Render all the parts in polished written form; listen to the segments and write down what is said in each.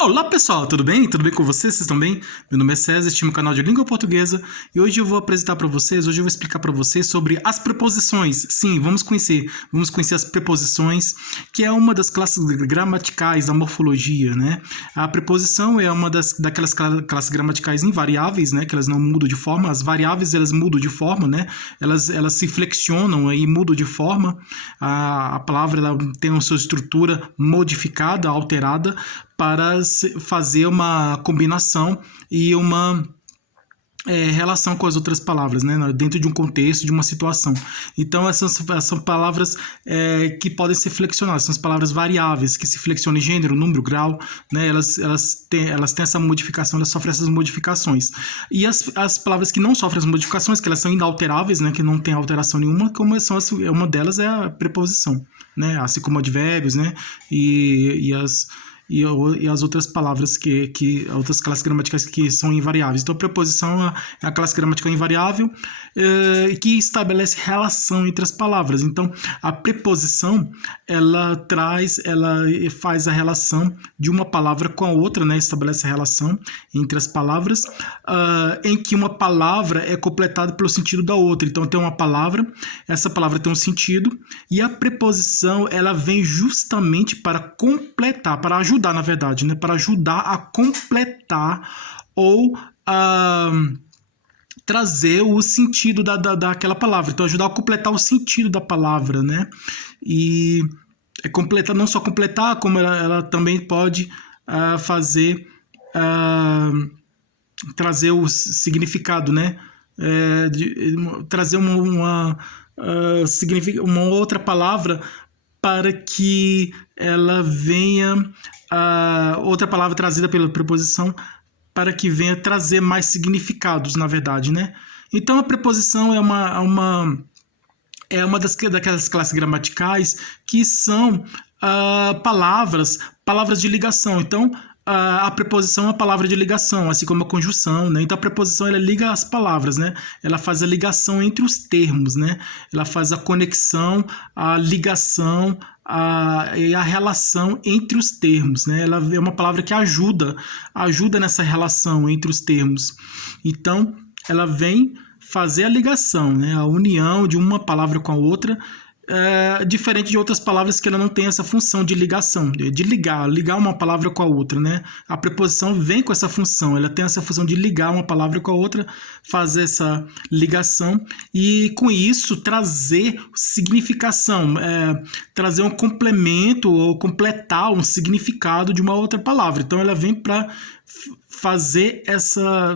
Olá pessoal, tudo bem? Tudo bem com vocês? Vocês estão bem? Meu nome é César, este é meu canal de língua portuguesa e hoje eu vou apresentar para vocês, hoje eu vou explicar para vocês sobre as preposições. Sim, vamos conhecer as preposições, que é uma das classes gramaticais da morfologia, né? A preposição é uma daquelas classes gramaticais invariáveis, né? Que elas não mudam de forma, as variáveis elas mudam de forma, né? Elas se flexionam e mudam de forma. A palavra ela tem a sua estrutura modificada, alterada, para fazer uma combinação e uma relação com as outras palavras, né? Dentro de um contexto, de uma situação. Então, essas são palavras que podem ser flexionadas, são as palavras variáveis, que se flexionam em gênero, número, grau, né? Elas têm essa modificação, elas sofrem essas modificações. E as palavras que não sofrem as modificações, que elas são inalteráveis, né? Que não tem alteração nenhuma, uma delas é a preposição, né? Assim como advérbios, né? E as outras palavras outras classes gramaticais que são invariáveis. Então, a preposição é a classe gramatical invariável que estabelece relação entre as palavras. Então, a preposição, ela faz a relação de uma palavra com a outra, né? Estabelece a relação entre as palavras, em que uma palavra é completada pelo sentido da outra. Então, tem uma palavra, essa palavra tem um sentido, e a preposição, ela vem justamente para completar, para ajudar, na verdade, né? Para ajudar a completar ou a trazer o sentido daquela palavra. Então, ajudar a completar o sentido da palavra, né? E completar, não só completar, como ela também pode fazer trazer o significado, né? Trazer uma outra palavra para que ela venha, outra palavra trazida pela preposição, para que venha trazer mais significados, na verdade, né? Então, a preposição é uma daquelas classes gramaticais que são palavras de ligação. Então, a preposição é uma palavra de ligação, assim como a conjunção, né? Então, a preposição ela liga as palavras, né? Ela faz a ligação entre os termos, né? Ela faz a conexão, a ligação e a relação entre os termos, né? Ela é uma palavra que ajuda nessa relação entre os termos. Então, ela vem fazer a ligação, né? A união de uma palavra com a outra, diferente de outras palavras que ela não tem essa função de ligação, de ligar uma palavra com a outra, né? A preposição vem com essa função, ela tem essa função de ligar uma palavra com a outra, fazer essa ligação e com isso trazer significação, trazer um complemento ou completar um significado de uma outra palavra. Então ela vem para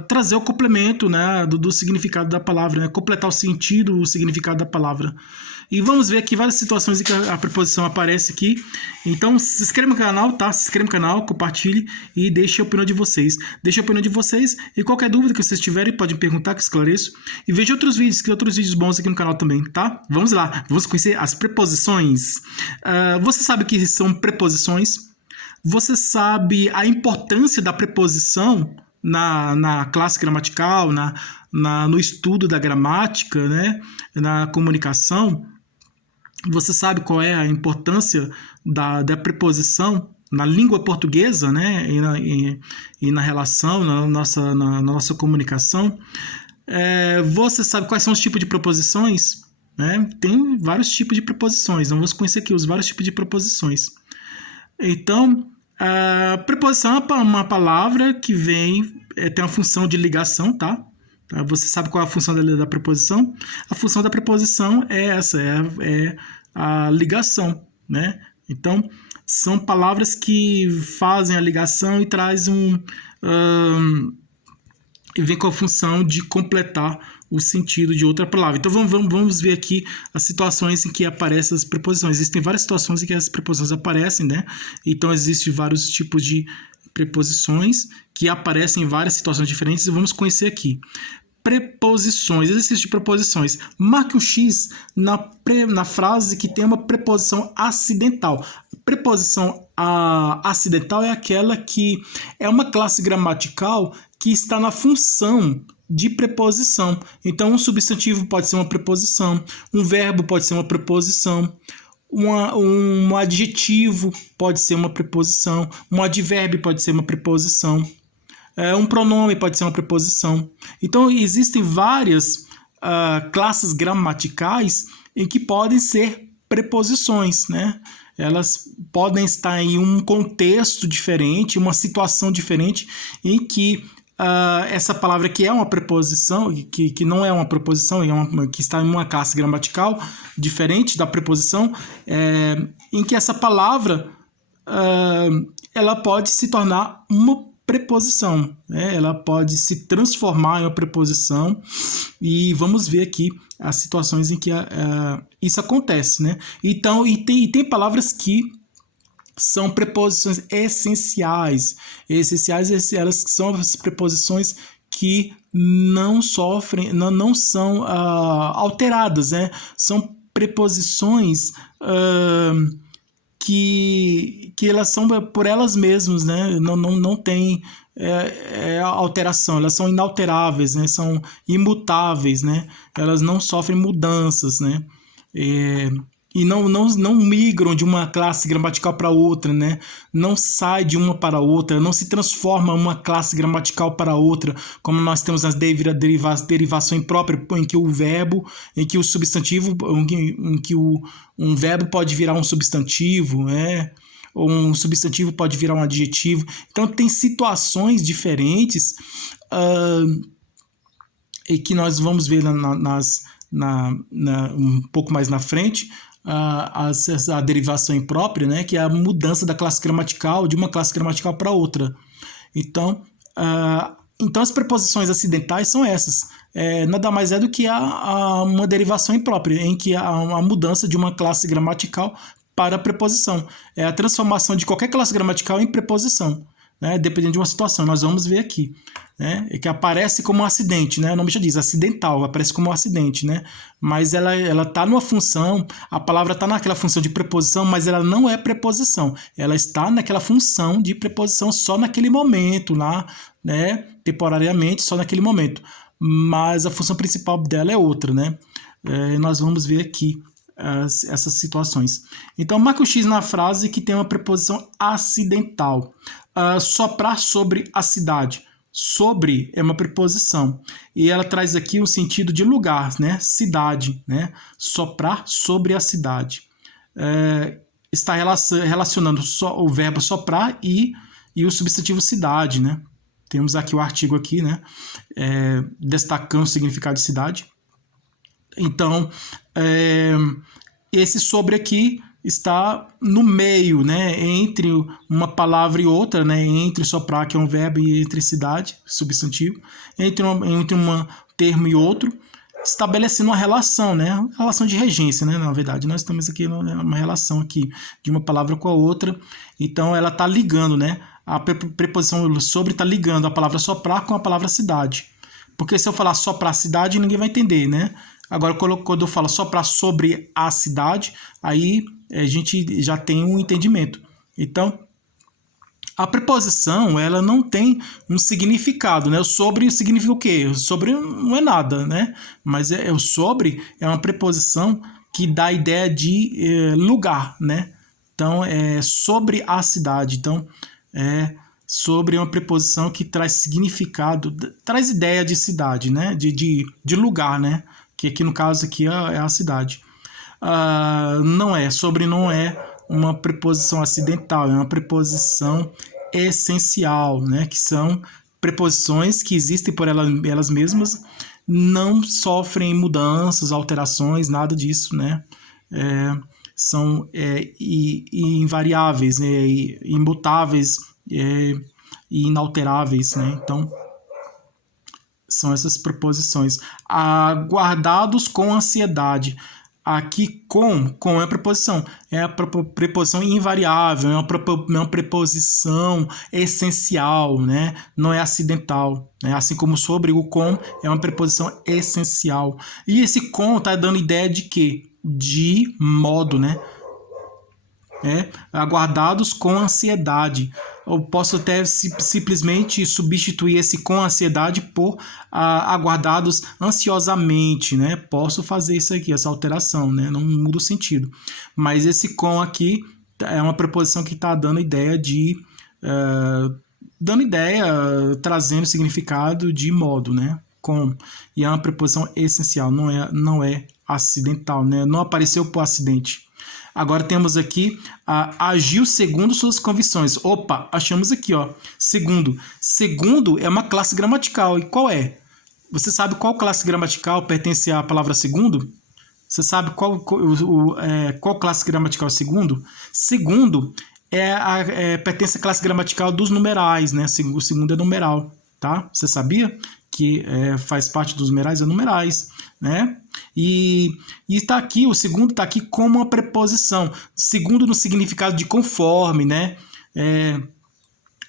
trazer o complemento, né, do significado da palavra, né? Completar o sentido, o significado da palavra. E vamos ver aqui várias situações em que a preposição aparece aqui. Então, se inscreva no canal, tá? Se inscreva no canal, compartilhe e deixe a opinião de vocês. Deixe a opinião de vocês e qualquer dúvida que vocês tiverem, podem perguntar que eu esclareço. E veja outros vídeos bons aqui no canal também, tá? Vamos lá, vamos conhecer as preposições. Você sabe o que são preposições? Você sabe a importância da preposição na classe gramatical, no estudo da gramática, né? Na comunicação? Você sabe qual é a importância da preposição na língua portuguesa, né? E na relação, na nossa comunicação? Você sabe quais são os tipos de preposições? Né? Tem vários tipos de preposições. Vamos conhecer aqui os vários tipos de preposições. Então, a preposição é uma palavra que tem uma função de ligação, tá? Você sabe qual é a função da preposição? A função da preposição é essa, é a ligação, né? Então, são palavras que fazem a ligação e traz e vem com a função de completar o sentido de outra palavra. Então, vamos ver aqui as situações em que aparecem as preposições. Existem várias situações em que as preposições aparecem, né? Então, existem vários tipos de preposições que aparecem em várias situações diferentes e vamos conhecer aqui. Preposições, exercício de preposições. Marque um X na frase que tem uma preposição acidental. Preposição acidental é aquela que é uma classe gramatical que está na função de preposição. Então, um substantivo pode ser uma preposição, um verbo pode ser uma preposição, Um adjetivo pode ser uma preposição, um advérbio pode ser uma preposição, um pronome pode ser uma preposição. Então, existem várias classes gramaticais em que podem ser preposições, né? Elas podem estar em um contexto diferente, uma situação diferente, em que essa palavra que é uma preposição, que não é uma preposição, que está em uma classe gramatical diferente da preposição, em que essa palavra ela pode se tornar uma preposição, né? Ela pode se transformar em uma preposição, e vamos ver aqui as situações em que isso acontece, né? Então, tem palavras que são preposições essenciais. Essenciais, elas são as preposições que não sofrem, não são alteradas, né? São preposições que elas são por elas mesmas, né? Não tem alteração, elas são inalteráveis, né? São imutáveis, né? Elas não sofrem mudanças, né? E não migram de uma classe gramatical para outra, né? Não sai de uma para outra, não se transforma uma classe gramatical para outra, como nós temos nas derivação imprópria, em que o verbo, em que o substantivo, em que um verbo pode virar um substantivo, né? Ou um substantivo pode virar um adjetivo. Então, tem situações diferentes e que nós vamos ver um pouco mais na frente, a derivação imprópria, né, que é a mudança da classe gramatical de uma classe gramatical para outra. Então, as preposições acidentais são essas. Nada mais é do que uma derivação imprópria, em que há uma mudança de uma classe gramatical para a preposição. É a transformação de qualquer classe gramatical em preposição, né, dependendo de uma situação. Nós vamos ver aqui, né, que aparece como um acidente, né, o nome já diz, acidental, aparece como um acidente, né, mas ela está numa função, a palavra está naquela função de preposição, mas ela não é preposição, ela está naquela função de preposição só naquele momento lá, né, temporariamente, só naquele momento, mas a função principal dela é outra, né. Nós vamos ver aqui essas situações. Então, marca o X na frase que tem uma preposição acidental. Soprar sobre a cidade. Sobre é uma preposição e ela traz aqui o sentido de lugar, né? Cidade, né? Soprar sobre a cidade. Está relacionando o verbo soprar e o substantivo cidade, né? Temos aqui o artigo aqui, né? Destacando o significado de cidade. Então, esse sobre aqui está no meio, né, entre uma palavra e outra, né, entre soprar, que é um verbo, e entre cidade, substantivo, entre um termo e outro, estabelecendo uma relação, né, uma relação de regência, né, na verdade. Nós estamos aqui numa relação aqui de uma palavra com a outra, então ela está ligando, né, a preposição sobre está ligando a palavra soprar com a palavra cidade. Porque se eu falar soprar cidade, ninguém vai entender, né? Agora, quando eu falo soprar sobre a cidade, aí a gente já tem um entendimento. Então, a preposição, ela não tem um significado, né? O sobre significa o quê? O sobre não é nada, né? Mas o sobre é uma preposição que dá a ideia de lugar, né? Então, é sobre a cidade. Então, sobre é uma preposição que traz significado, traz ideia de cidade, né? De lugar, né? Que aqui no caso aqui é a cidade. Sobre não é uma preposição acidental, é uma preposição essencial, né? Que são preposições que existem por elas mesmas, não sofrem mudanças, alterações, nada disso, né? São invariáveis, né? Imutáveis e inalteráveis, né? Então, são essas preposições. Aguardados com ansiedade. Aqui, com é a preposição. É a preposição invariável, é uma preposição essencial, né? Não é acidental, né? Assim como sobre, o com é uma preposição essencial. E esse com está dando ideia de quê? De modo, né? Aguardados com ansiedade. Eu posso até simplesmente substituir esse com ansiedade por aguardados ansiosamente, né? Posso fazer isso aqui, essa alteração, né? Não muda o sentido. Mas esse com aqui é uma preposição que está dando ideia de... trazendo significado de modo, né? Com. E é uma preposição essencial, não é acidental, né? Não apareceu por acidente. Agora temos aqui agiu segundo suas convicções. Opa, achamos aqui, ó. Segundo. Segundo é uma classe gramatical. E qual é? Você sabe qual classe gramatical pertence à palavra segundo? Você sabe qual classe gramatical é segundo? Segundo pertence à classe gramatical dos numerais, né? O segundo é numeral, tá? Você sabia que faz parte dos numerais? É numerais, né? E está aqui, o segundo está aqui como uma preposição. Segundo no significado de conforme, né?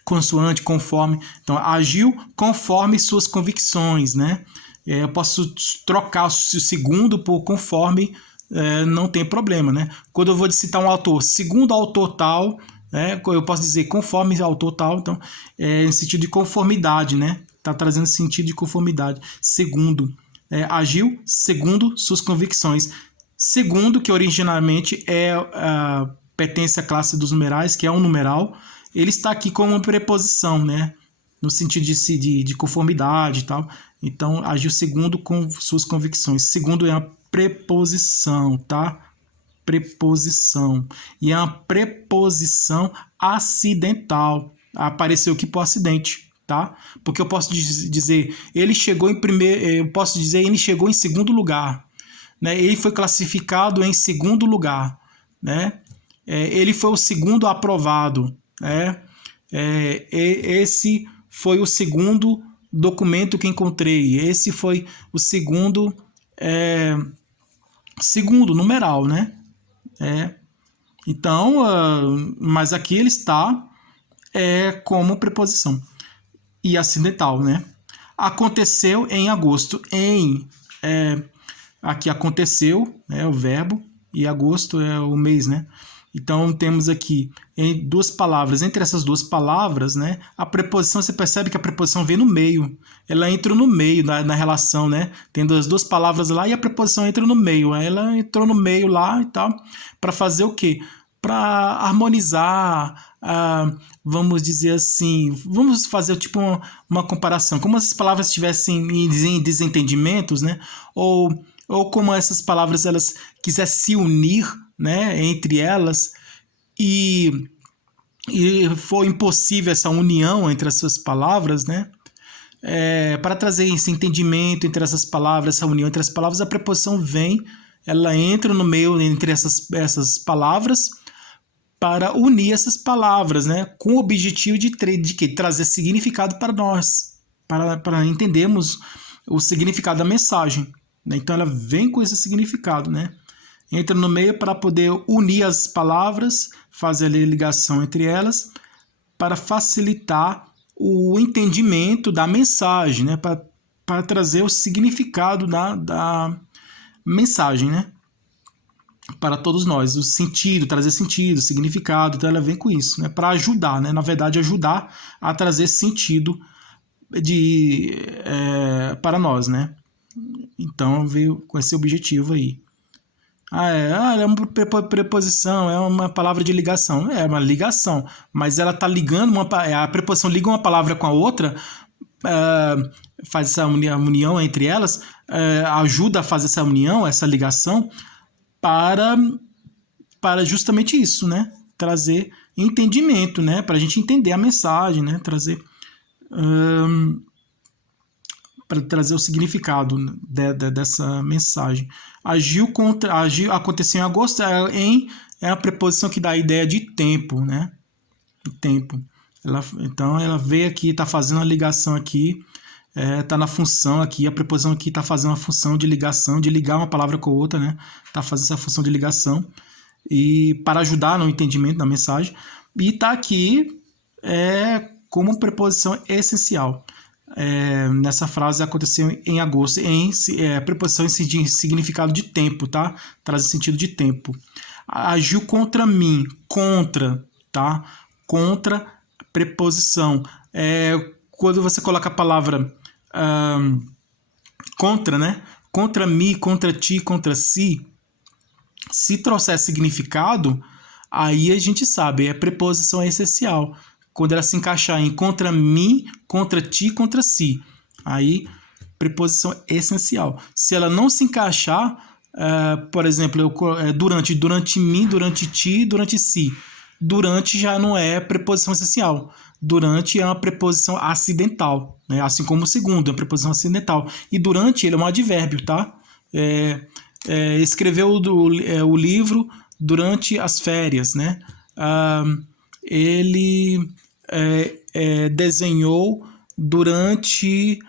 Consoante, conforme. Então, agiu conforme suas convicções, né? Eu posso trocar o segundo por conforme, não tem problema, né? Quando eu vou citar um autor, segundo autor tal, eu posso dizer conforme autor tal, então, em sentido de conformidade, né? Está trazendo sentido de conformidade. Segundo, agiu segundo suas convicções. Segundo, que originalmente pertence à classe dos numerais, que é um numeral, ele está aqui como uma preposição, né? No sentido de conformidade e tal. Então, agiu segundo com suas convicções. Segundo é uma preposição, tá? Preposição. E é uma preposição acidental. Apareceu aqui por acidente, tá? Porque eu posso dizer, ele chegou em primeiro, eu posso dizer, ele chegou em segundo lugar, né? Ele foi classificado em segundo lugar, né? Ele foi o segundo aprovado, né? Esse foi o segundo documento que encontrei. Esse foi o segundo numeral, né? Então, mas aqui ele está como preposição e acidental, né? Aconteceu em agosto. Aqui aconteceu, é o verbo, e agosto é o mês, né? Então, temos aqui em duas palavras. Entre essas duas palavras, né, a preposição, você percebe que a preposição vem no meio. Ela entra no meio na relação, né? Tendo as duas palavras lá e a preposição entra no meio. Ela entrou no meio lá e tal. Para fazer o quê? Para harmonizar, vamos dizer assim, vamos fazer tipo uma comparação. Como essas palavras estivessem em desentendimentos, né? Ou como essas palavras elas quisessem se unir, né, entre elas, e foi impossível essa união entre essas palavras, né? Para trazer esse entendimento entre essas palavras, essa união entre as palavras, a preposição vem, ela entra no meio entre essas palavras para unir essas palavras, né? Com o objetivo de trazer significado para nós, para entendermos o significado da mensagem, né? Então ela vem com esse significado, né? Entra no meio para poder unir as palavras, fazer a ligação entre elas, para facilitar o entendimento da mensagem, né? Para trazer o significado da mensagem, né? Para todos nós, o sentido, trazer sentido, significado, então ela vem com isso, né? Para ajudar, né? Na verdade, ajudar a trazer sentido para nós, né? Então veio com esse objetivo aí. É uma preposição, é uma palavra de ligação. É uma ligação, mas ela está ligando, a preposição liga uma palavra com a outra, faz essa união entre elas, ajuda a fazer essa união, essa ligação, para justamente isso, né? Trazer entendimento, né? Para a gente entender a mensagem, né? Para trazer o significado dessa mensagem. Aconteceu em agosto, é a preposição que dá a ideia de tempo, né? Tempo. Então, ela veio aqui, está fazendo a ligação aqui, está na função aqui, a preposição aqui está fazendo a função de ligação, de ligar uma palavra com a outra, né? Está fazendo essa função de ligação e para ajudar no entendimento da mensagem. E está aqui como preposição essencial. Nessa frase aconteceu em agosto, preposição em significado de tempo, tá? Traz sentido de tempo. Agiu contra mim, contra, tá? Contra, preposição. Quando você coloca a palavra contra, né? Contra mim, contra ti, contra si, se trouxer significado, aí a gente sabe, preposição é essencial. Quando ela se encaixar em contra mim, contra ti, contra si, aí preposição é essencial. Se ela não se encaixar, por exemplo, durante mim, durante ti, durante si, durante já não é preposição essencial. Durante é uma preposição acidental, né? Assim como o segundo é uma preposição acidental. E durante ele é um advérbio, tá? Escreveu o livro durante as férias, né? Ele desenhou durante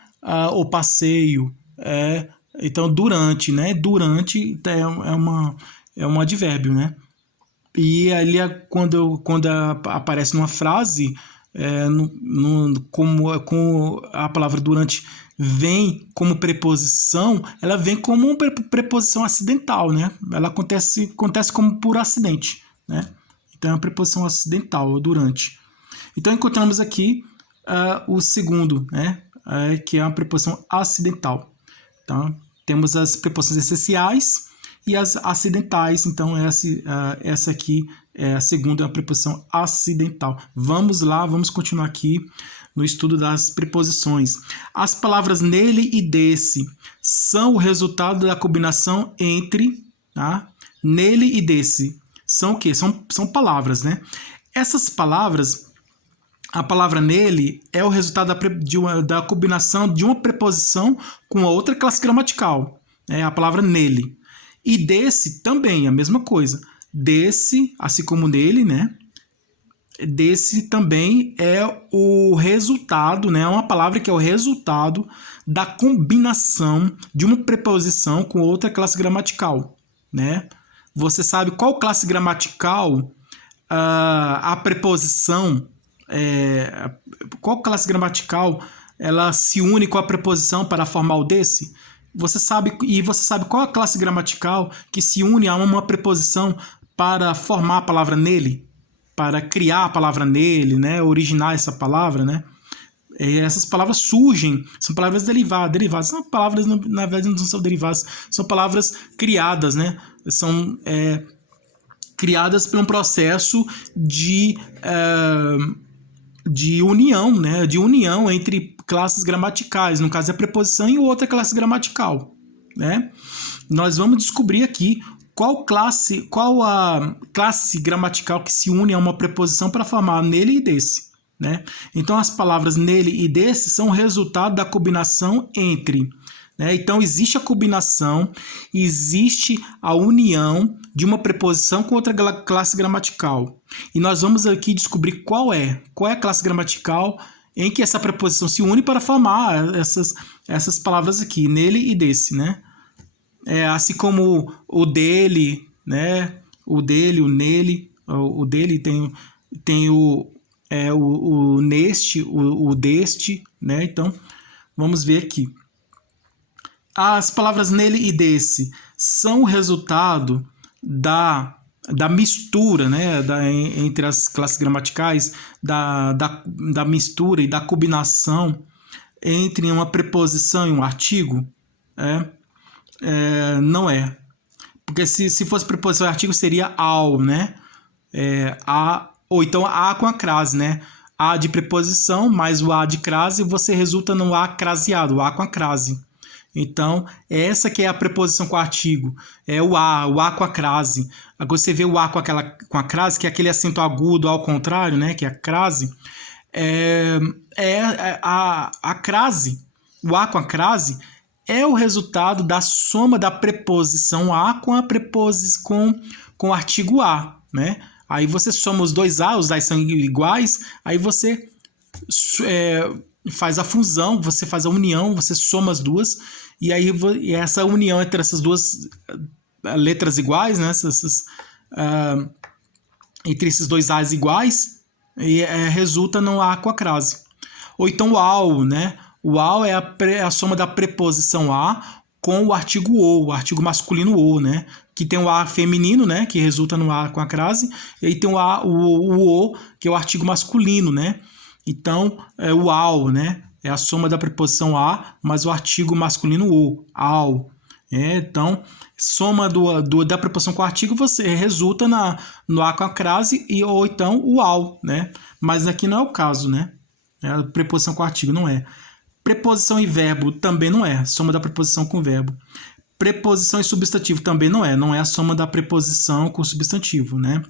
o passeio. Então, durante, né? Durante é um advérbio, né? E ali, quando aparece numa frase, como a palavra durante vem como preposição, ela vem como uma preposição acidental, né? Ela acontece como por acidente, né? Então é uma preposição acidental, durante. Então encontramos aqui o segundo, né? Que é uma preposição acidental. Então temos as preposições essenciais e as acidentais. Então essa aqui é a segunda, é a preposição acidental. Vamos lá, vamos continuar aqui no estudo das preposições. As palavras nele e desse são o resultado da combinação entre, tá? Nele e desse. São o quê? São palavras, né? Essas palavras, a palavra nele é o resultado da combinação de uma preposição com a outra classe gramatical. É a palavra nele. E desse também, a mesma coisa. Desse, assim como nele, né? Desse também é o resultado, né? É uma palavra que é o resultado da combinação de uma preposição com outra classe gramatical, né? Você sabe qual classe gramatical a preposição, qual classe gramatical ela se une com a preposição para formar o desse? Você sabe qual a classe gramatical que se une a uma preposição para formar a palavra nele, para criar a palavra nele, né? Originar essa palavra, né? Essas palavras surgem, são palavras derivadas. São palavras, na verdade, não são derivadas, são palavras criadas, né? São criadas por um processo de união, né? De união entre classes gramaticais, no caso é a preposição e outra classe gramatical, né? Nós vamos descobrir aqui qual a classe gramatical que se une a uma preposição para formar nele e desse, né? Então as palavras nele e desse são resultado da combinação entre, né? Então existe a combinação, existe a união de uma preposição com outra classe gramatical. E nós vamos aqui descobrir qual é a classe gramatical em que essa preposição se une para formar essas palavras aqui, nele e desse, né? Assim como o dele, né? O dele, o nele, o dele tem o neste, o deste, né? Então, vamos ver aqui. As palavras nele e desse são o resultado da mistura, né? Entre as classes gramaticais, da mistura e da combinação entre uma preposição e um artigo, não é. Porque se fosse preposição e artigo seria ao, né? Ou então a com a crase, né? A de preposição mais o a de crase, você resulta no a craseado, o a com a crase. Então, essa que é a preposição com artigo, é o a com a crase. Agora você vê o a com a crase, que é aquele acento agudo ao contrário, né? Que é a crase. A crase, o a com a crase, é o resultado da soma da preposição a com com o artigo a, né? Aí você soma os dois os dois são iguais, aí você faz a fusão, você faz a união, você soma as duas, e aí essa união entre essas duas letras iguais, né? Entre esses dois as iguais, resulta no a com a crase. Ou então o ao, né? O ao é a soma da preposição a com o artigo masculino o, né? Que tem o a feminino, né? Que resulta no a com a crase, e aí tem o o, que é o artigo masculino, né? Então, o ao, né? É a soma da preposição a mais o artigo masculino o, ao. Então, soma da preposição com o artigo você resulta no a com a crase ou então o ao, né? Mas aqui não é o caso, né? A preposição com o artigo não é. Preposição e verbo também não é. Soma da preposição com o verbo. Preposição e substantivo também não é. Não é a soma da preposição com o substantivo, né?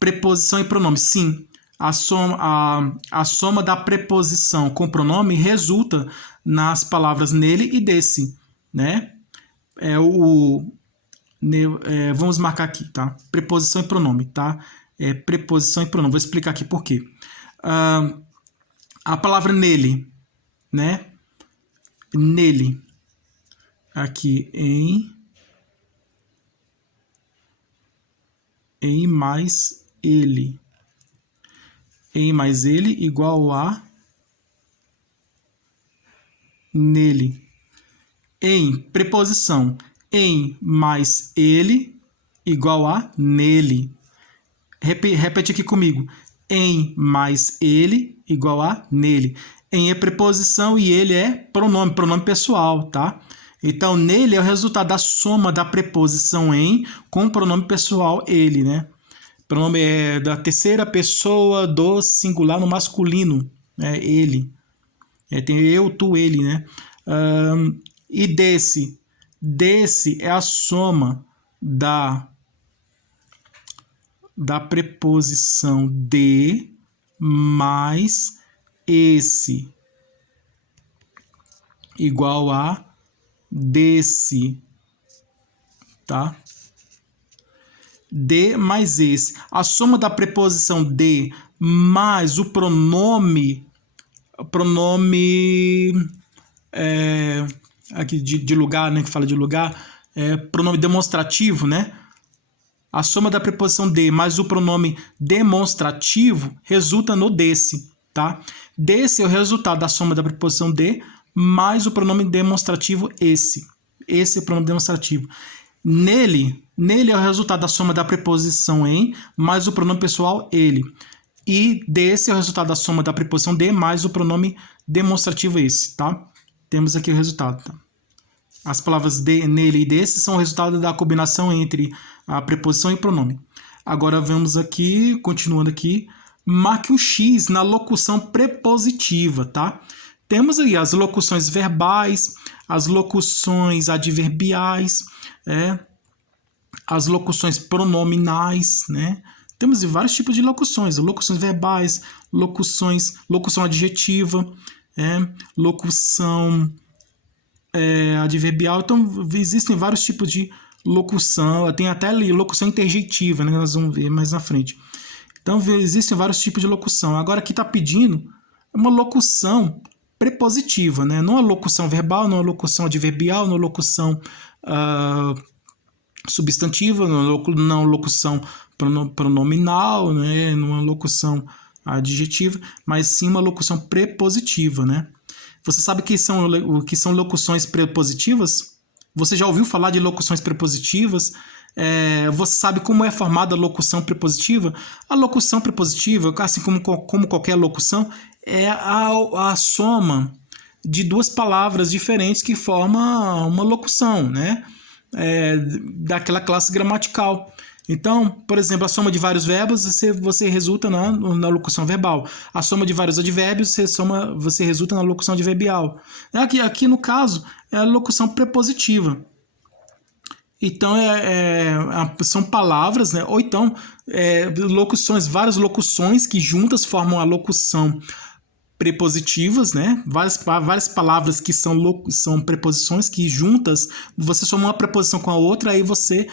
Preposição e pronome, sim. A soma da preposição com pronome resulta nas palavras nele e desse, né? Vamos marcar aqui, tá? Preposição e pronome, tá? Preposição e pronome. Vou explicar aqui por quê. A palavra nele, né? Nele. Aqui em mais ele. Em mais ele igual a nele. Em preposição, em mais ele igual a nele. Repete aqui comigo. Em mais ele igual a nele. Em é preposição e ele é pronome pessoal, tá? Então, nele é o resultado da soma da preposição em com o pronome pessoal ele, né? Pronome é da terceira pessoa do singular no masculino, né? Ele. Tem eu, tu, ele, né? E desse é a soma da preposição de mais esse igual a desse, tá? De mais esse. A soma da preposição de mais o pronome aqui de lugar, né, que fala de lugar, pronome demonstrativo, né? A soma da preposição de mais o pronome demonstrativo resulta no desse, tá? Desse é o resultado da soma da preposição de mais o pronome demonstrativo esse. Esse é o pronome demonstrativo. Nele é o resultado da soma da preposição em mais o pronome pessoal ele. E desse é o resultado da soma da preposição de mais o pronome demonstrativo esse, tá? Temos aqui o resultado, tá? As palavras de, nele e desse são o resultado da combinação entre a preposição e o pronome. Agora vamos aqui, continuando aqui, marque um X na locução prepositiva, tá? Temos aí as locuções verbais, as locuções adverbiais, as locuções pronominais, né? Temos vários tipos de locuções, locuções verbais, locução adjetiva, locução adverbial. Então, existem vários tipos de locução, tem até ali locução interjeitiva, né? Nós vamos ver mais na frente. Então, existem vários tipos de locução. Agora, aqui está pedindo uma locução prepositiva, né? Não a locução verbal, não a locução adverbial, não a locução substantiva, não a locução pronominal, né? Não a locução adjetiva, mas sim uma locução prepositiva, né? Você sabe o que são locuções prepositivas? Você já ouviu falar de locuções prepositivas? Você sabe como é formada a locução prepositiva? A locução prepositiva, assim como qualquer locução, é a soma de duas palavras diferentes que formam uma locução, né? Daquela classe gramatical. Então, por exemplo, a soma de vários verbos você resulta na locução verbal. A soma de vários advérbios você resulta na locução adverbial. Aqui no caso, é a locução prepositiva. Então, são palavras, né? Ou então, várias locuções que juntas formam a locução prepositivas, né? Várias palavras que são preposições que juntas, você soma uma preposição com a outra, aí você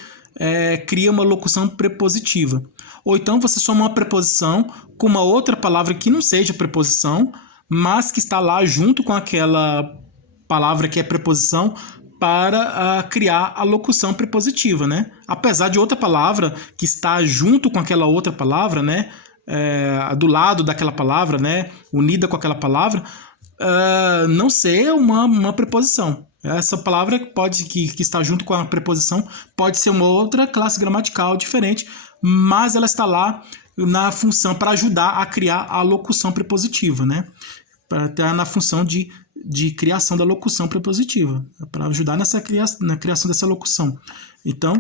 cria uma locução prepositiva. Ou então você soma uma preposição com uma outra palavra que não seja preposição, mas que está lá junto com aquela palavra que é preposição para criar a locução prepositiva, né? Apesar de outra palavra que está junto com aquela outra palavra, né? Do lado daquela palavra, né? Unida com aquela palavra, não ser uma preposição. Essa palavra que está junto com a preposição pode ser uma outra classe gramatical diferente, mas ela está lá na função para ajudar a criar a locução prepositiva, né? Para estar na função de criação da locução prepositiva, para ajudar na criação dessa locução. Então,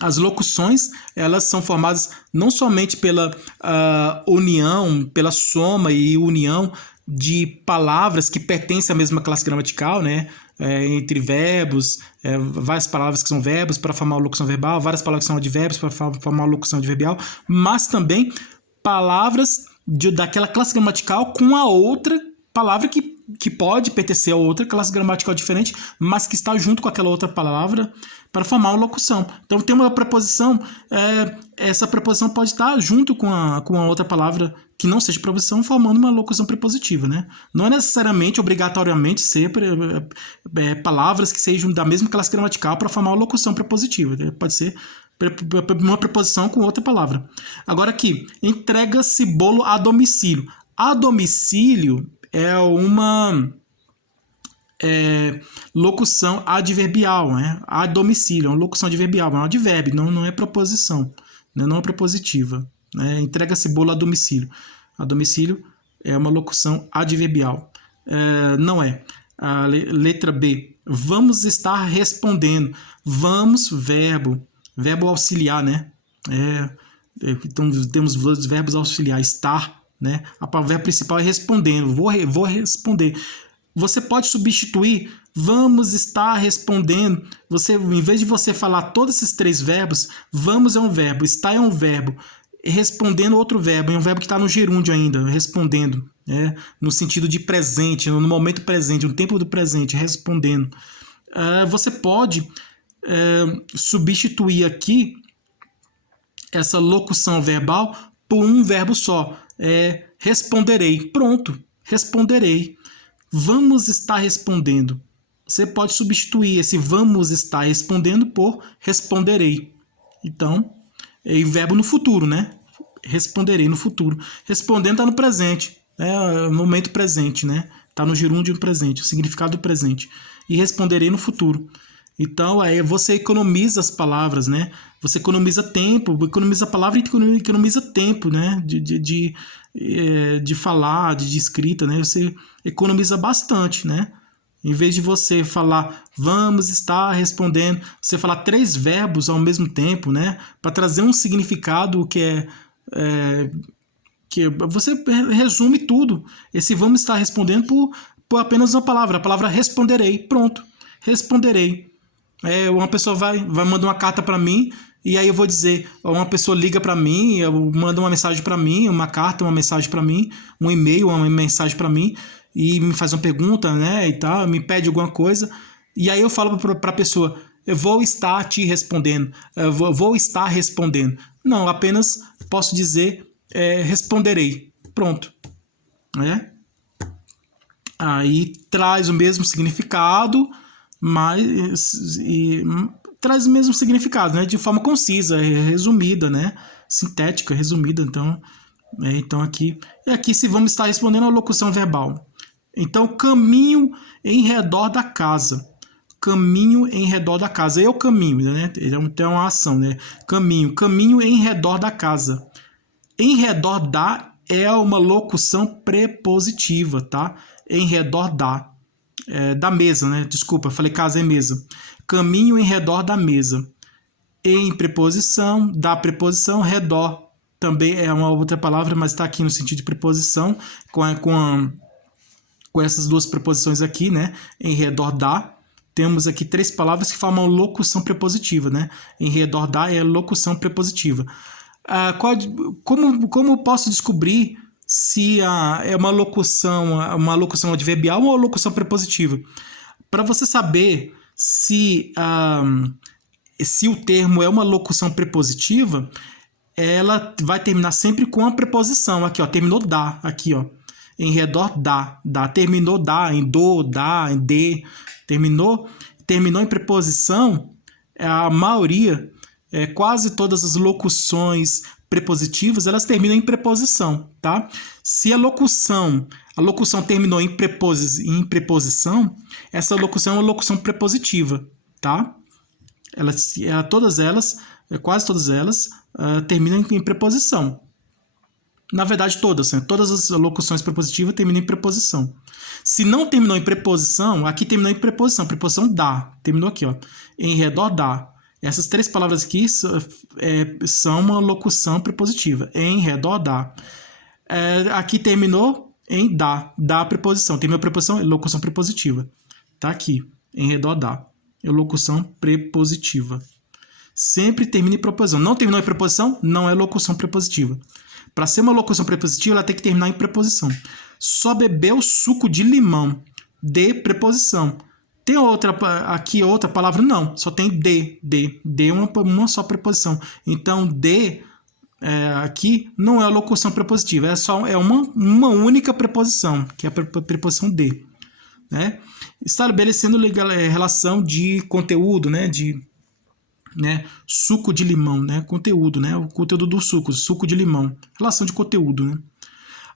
as locuções, elas são formadas não somente pela união, pela soma e união de palavras que pertencem à mesma classe gramatical, né? Entre verbos, várias palavras que são verbos para formar a locução verbal, várias palavras que são advérbios para formar a locução adverbial, mas também palavras daquela classe gramatical com a outra palavra que pode pertencer a outra classe gramatical diferente, mas que está junto com aquela outra palavra para formar uma locução. Então, tem uma preposição, essa preposição pode estar junto com a outra palavra que não seja preposição, formando uma locução prepositiva, né? Não é necessariamente, obrigatoriamente, ser palavras que sejam da mesma classe gramatical para formar uma locução prepositiva. Pode ser uma preposição com outra palavra. Agora aqui, entrega-se bolo a domicílio. A domicílio é uma locução adverbial, né? A domicílio é uma locução adverbial, é um advérbio, não é preposição, né? Não é prepositiva, né? Entrega-se bolo a domicílio. A domicílio é uma locução adverbial. Não é. A letra B. Vamos estar respondendo. Vamos, verbo auxiliar, né? Então temos os verbos auxiliar, estar, né? O verbo principal é respondendo. Vou responder. Você pode substituir vamos estar respondendo. Em vez de você falar todos esses três verbos, vamos é um verbo, estar é um verbo, respondendo outro verbo, é um verbo que está no gerúndio ainda, respondendo, né? No sentido de presente, no momento presente, no tempo do presente, respondendo. Você pode substituir aqui essa locução verbal por um verbo só. Responderei. Pronto, responderei. Vamos estar respondendo. Você pode substituir esse vamos estar respondendo por responderei. Então, é verbo no futuro, né? Responderei no futuro. Respondendo está no presente, no momento presente, né? Está no gerúndio no presente, o significado do presente. E responderei no futuro. Então, aí você economiza as palavras, né? Você economiza tempo, economiza a palavra e economiza tempo, né? De falar, de escrita, né? Você economiza bastante, né? Em vez de você falar vamos estar respondendo, você falar três verbos ao mesmo tempo, né? Para trazer um significado que você resume tudo. Esse vamos estar respondendo por apenas uma palavra, a palavra responderei. Pronto, responderei. Uma pessoa vai mandar uma carta para mim e aí eu vou dizer, uma pessoa liga para mim, manda uma mensagem para mim, uma carta, uma mensagem para mim, um e-mail, uma mensagem para mim e me faz uma pergunta, né, e tal, me pede alguma coisa e aí eu falo para a pessoa, eu vou estar te respondendo, eu vou estar respondendo. Não, apenas posso dizer responderei. Pronto, né? Aí traz o mesmo significado, mas traz o mesmo significado, né? De forma concisa, resumida, né? Sintética, resumida. Então aqui se vamos estar respondendo a locução verbal. Então, caminho em redor da casa. Caminho em redor da casa. Eu caminho, né? Tem uma ação, né? Caminho em redor da casa. Em redor da é uma locução prepositiva, tá? Em redor da mesa, né? Desculpa, falei casa é mesa. Caminho em redor da mesa. Em preposição, da preposição, redor. Também é uma outra palavra, mas está aqui no sentido de preposição, com essas duas preposições aqui, né? Em redor da. Temos aqui três palavras que formam locução prepositiva, né? Em redor da é locução prepositiva. Como posso descobrir se é uma locução adverbial ou uma locução prepositiva? Para você saber se o termo é uma locução prepositiva, ela vai terminar sempre com a preposição. Aqui, ó, terminou da, aqui, ó, em redor da, terminou da, em do, da, em de, terminou em preposição. A maioria, quase todas as locuções prepositivas, elas terminam em preposição, tá? Se a locução terminou em preposição, essa locução é uma locução prepositiva, tá? Quase todas elas terminam em preposição. Na verdade, todas, né? Todas as locuções prepositivas terminam em preposição. Se não terminou em preposição, aqui terminou em preposição. Preposição da. Terminou aqui, ó. Em redor da. Essas 3 palavras aqui são uma locução prepositiva. Em redor da. Aqui terminou em da. Da preposição. Terminou preposição, locução prepositiva. Tá aqui. Em redor da. É locução prepositiva. Sempre termina em preposição. Não terminou em preposição, não é locução prepositiva. Para ser uma locução prepositiva, ela tem que terminar em preposição. Só bebeu suco de limão. De preposição. Tem outra aqui, outra palavra? Não. Só tem de. De é uma só preposição. Então, de aqui não é locução prepositiva. É uma única preposição, que é a preposição de. Né? Estabelecendo relação de conteúdo, né? Suco de limão, né? Conteúdo, né? O conteúdo do suco de limão. Relação de conteúdo, né?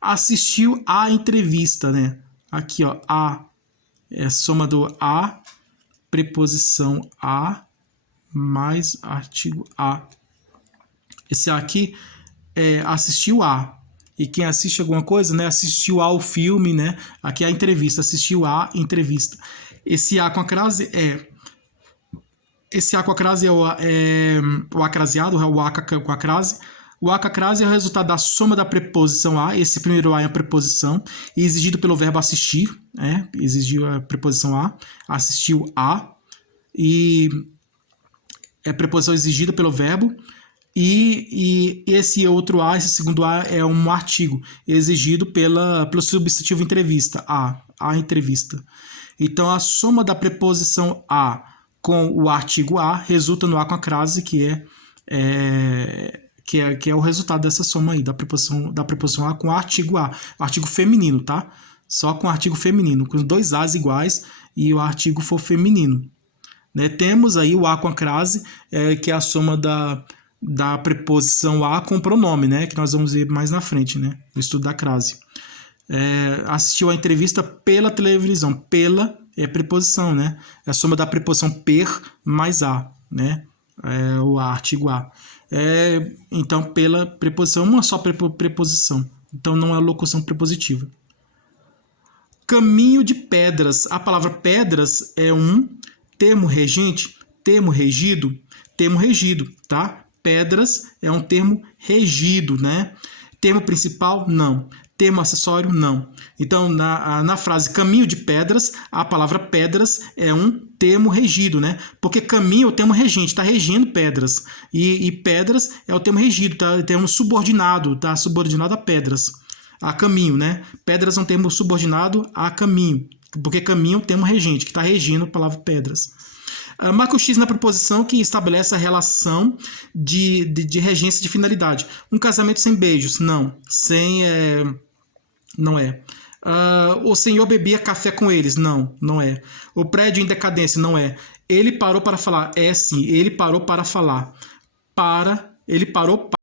Assistiu à entrevista, né? Aqui, ó, a é soma do a, preposição a, mais artigo a. Esse a aqui é assistiu a. E quem assiste alguma coisa, né? Assistiu ao filme, né? Aqui é a entrevista, assistiu à entrevista. Esse a com a crase Esse A com a crase é o acraseado, é o A com a crase. O A com a crase é o resultado da soma da preposição a. Esse primeiro A é a preposição, exigido pelo verbo assistir, exigiu a preposição a, assistiu a, e é a preposição exigida pelo verbo, e esse outro A, esse segundo A, é um artigo exigido pelo substantivo entrevista, a entrevista. Então, a soma da preposição a com o artigo a resulta no A com a crase, que é o resultado dessa soma aí, da preposição a com o artigo a. Artigo feminino, tá? Só com o artigo feminino, com 2 As iguais e o artigo for feminino. Né? Temos aí o A com a crase, que é a soma da preposição a com o pronome, né? Que nós vamos ver mais na frente, né? No estudo da crase. Assistiu a entrevista pela televisão. Pela é preposição, né? É a soma da preposição per mais a, né? O artigo a. Então, pela preposição, uma só preposição. Então, não é locução prepositiva. Caminho de pedras. A palavra pedras é um termo regente, termo regido, tá? Pedras é um termo regido, né? Termo principal, não. Termo acessório, não. Então, na frase caminho de pedras, a palavra pedras é um termo regido, né? Porque caminho é o termo regente, está regendo pedras. E pedras é o termo regido, tá? É o termo subordinado, tá? Subordinado a pedras. A caminho, né? Pedras é um termo subordinado a caminho. Porque caminho é um termo regente, que está regendo a palavra pedras. Marca o X na preposição que estabelece a relação de regência de finalidade. Um casamento sem beijos? Não. Não é. O senhor bebia café com eles? Não, não é. O prédio em decadência? Não é. Ele parou para falar? É sim, ele parou para falar. Ele parou para